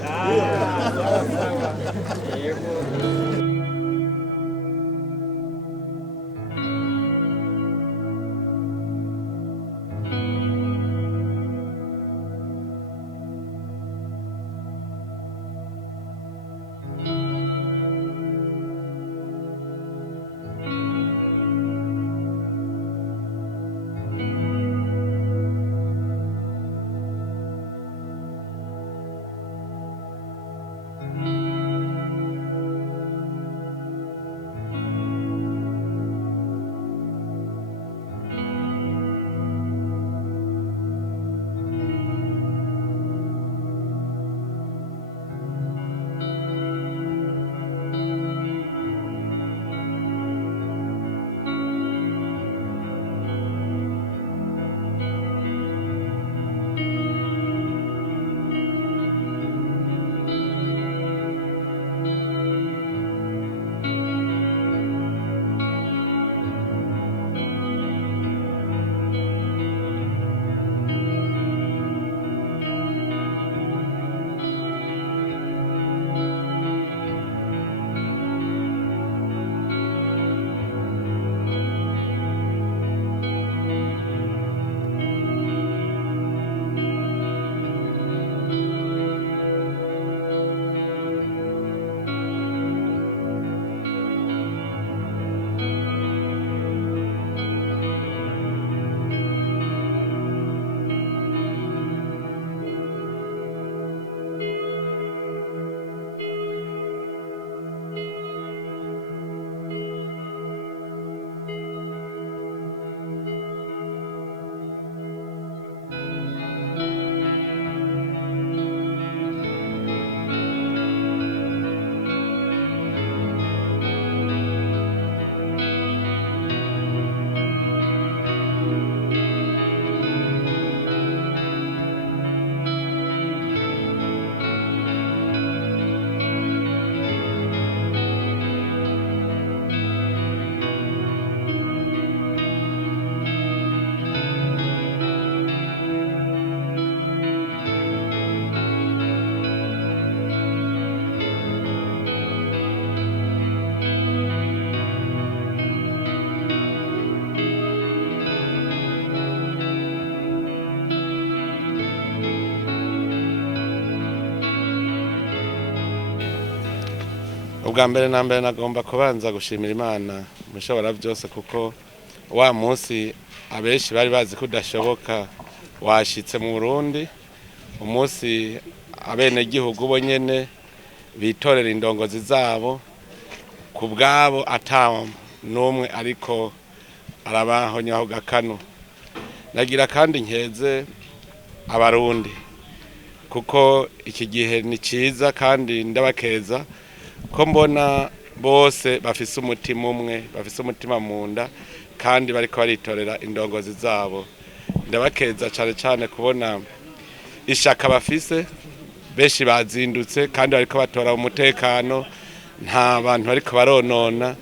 moto. ubwa mbere na mbere nagomba kubanza gushimira Imana mushobora byose kuko wa munsi abenshi bari bazi kudashoboka washitse mu Burundi umunsi abene gihugu bo nyene bitorera indongozi zabo kubgabo atawo numwe ariko arabahonyaho gakano nagira kandi nkeze abarundi kuko iki gihe ni ciza kandi ndabakeza ko mbona bose bafise umutima umwe bafise umutima munda kandi bariko baritorera indongozi zabo ndabakeza cyane cyane kubona ishaka bafise benshi bazindutse kandi bariko batora umutekano nta bantu bariko baronona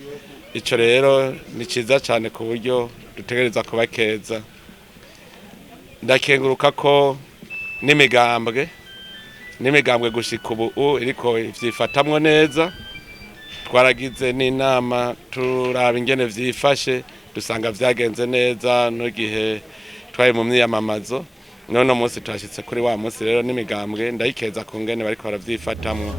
ico rero ni ciza cyane ku buryo dutegereza kubakeza ndakenguruka ko n'imigambwe gushika ubu iriko ivyifatamwo neza twaragize n'inama turaba ingene vyifashe dusanga vyagenze neza no gihe twari mu myiyamamazo none munsi twashitse kuri wa munsi rero n'imigambwe ndayikeza ku ngene bariko baravyifatamwo.